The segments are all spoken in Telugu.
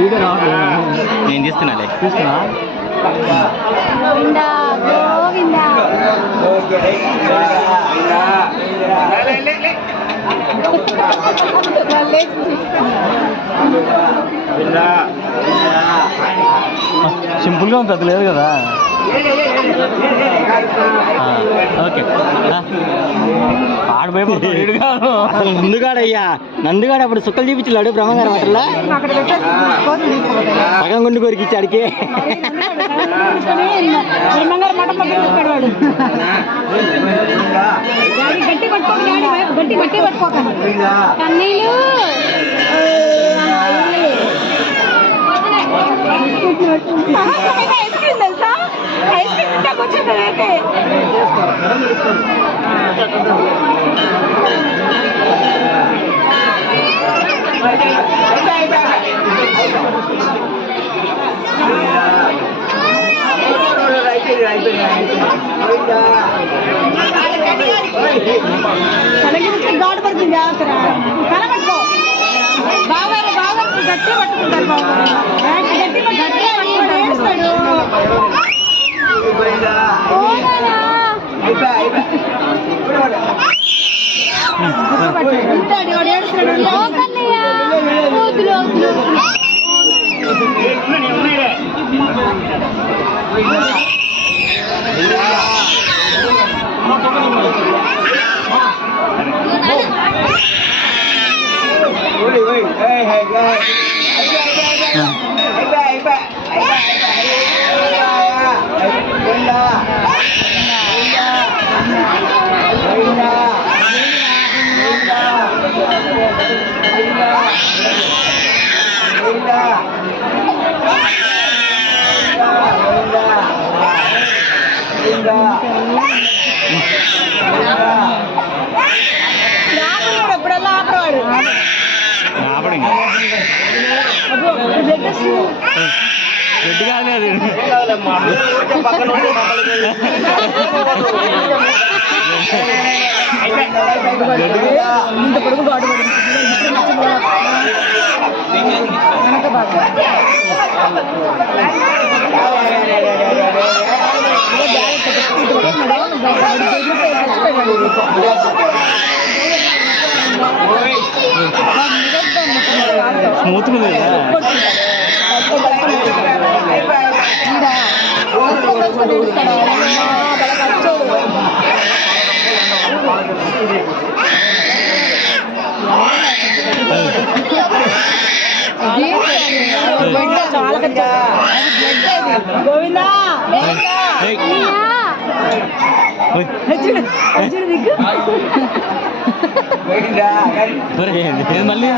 వీడియో రావట్లేదు, నేను తీస్తున్నాలే. చూస్తున్నా సింపుల్గా ఉంటుంది, లేదు కదా. ఓకే ఆడిపోయి కాదు అసలు ముందుగాడయ్యా, నందుగాడు అప్పుడు సుక్కలు చూపించాడు బ్రహ్మంగారు మటల్లో సగం గుండు కోరికి ఇచ్చాడికి. గాడు పడుతుంది కనబట్టుకో బాగా బాగా గట్టి పట్టుకుంటారు బాబు, గట్టి పట్టుకుంటాడు. ఎప్పుడల్లా ఆపవాడు రెడ్డి కాదు అది ఇంత పొడుగు గాడు వెనక బాగా స్మూత్ చాలా గోవిందా మళ్ళీ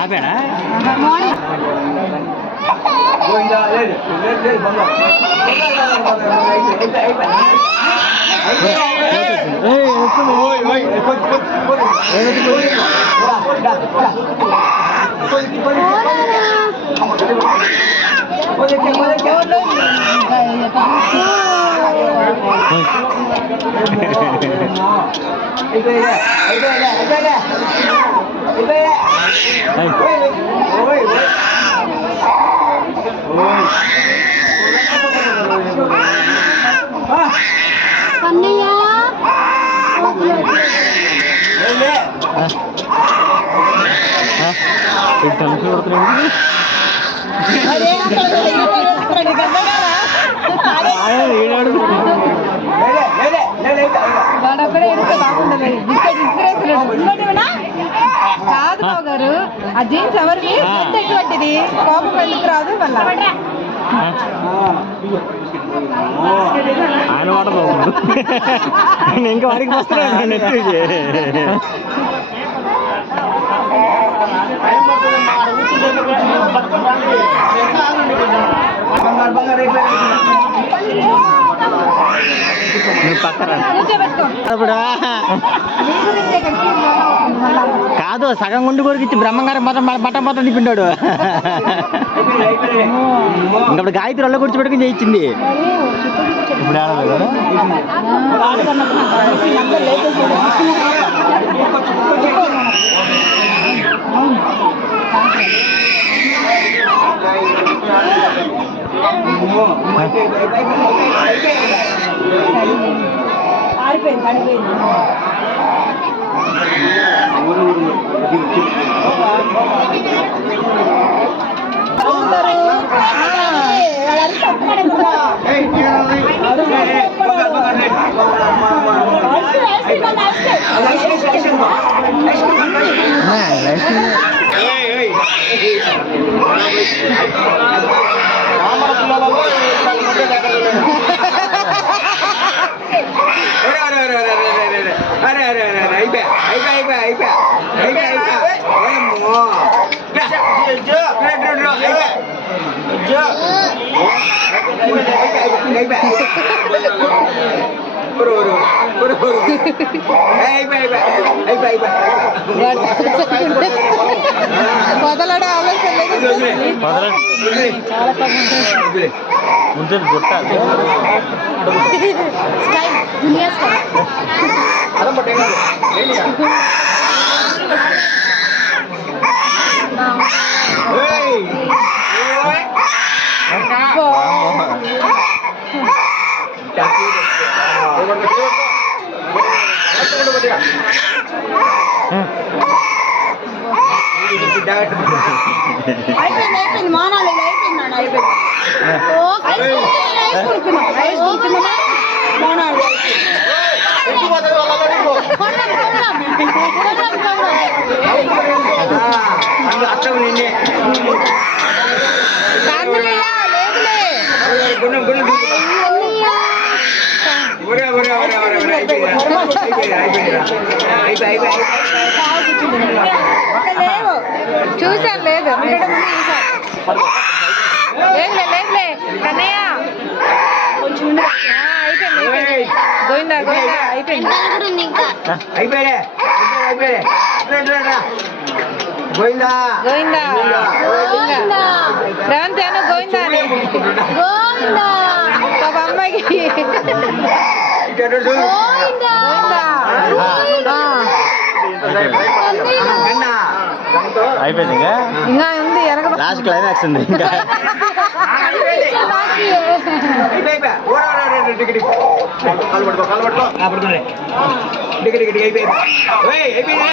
ఆపాడా కాదు బాబు గారు, ఆ జీన్స్ ఎవరివి ఎటువంటిది కోపం ఎందుకు రాదు మళ్ళా ఆయన మాట బాగుంది ఇంకా వాడికి వస్తున్నాను నెట్ కాదు చూడు సగం గుండు కొరికి ఇచ్చి బ్రహ్మంగారు మొత్తం మొత్తం తిప్పింటాడు. ఇంకప్పుడు గాయత్రి ఒళ్ళ కూర్చోబెట్టుకుని చేయించింది. ఇప్పుడు ఆడదు మొదలడే ఆలోచన అయిపోయింది మానాలి అయిపోయింది మానాలి చూసారు లేదు లేదులే కన్నయ్య అయిపోయింది గోవిందా అయిపోయింది గోవిందా రేవంత్ ఏమో గోవిందా అని పాప అమ్మాయికి అయిపోయింది ఇంకా ఉంది లాస్ట్ క్లైమాక్స్ ఉంది ఇంకా అయిపోయింది.